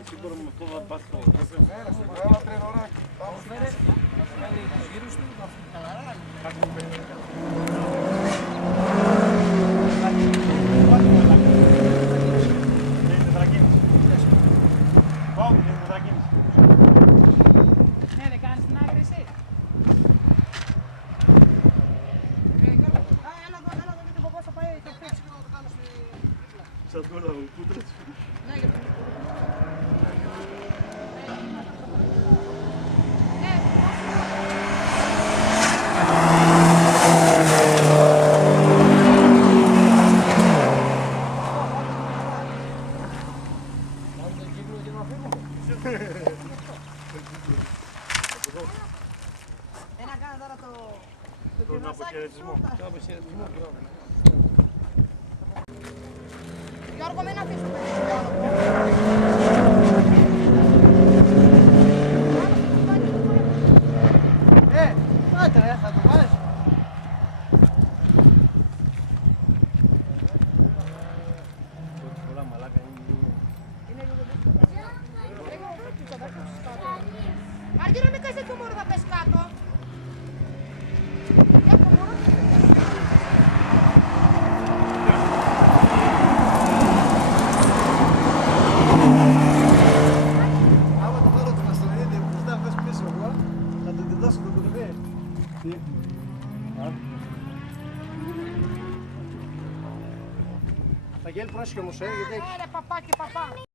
Εκεί μπορούμε αυτό να πας το... Έλα τρινωράκι. Φέρε τους γύρους του, Ναι, δεν κάνεις την άκρη εσύ. Έλα εδώ, γιατί ο παπάς θα πάει το πρίξι. Σαν τώρα ο κούτρας. Ναι, γιατί να κάνω τώρα το Τον αποχαιρετισμό. το αποχαιρετισμό. Γιώργο, μην αφήσεις το Πάτε ρε, θα το πάρεις. Πολλά μαλάκα είναι λίγο... Αργύρο, μην κάνεις τέτοιο μόρο, θα πες κάτω. Έχω μόρο. Άμα το πάρω την αστρονίδη που μπροστά πες πίσω εγώ, θα τον τεντάσω το κουδουνί. Τι? Αγγέλη πρόσεχε όμως, γιατί Ρε παπά και παπά.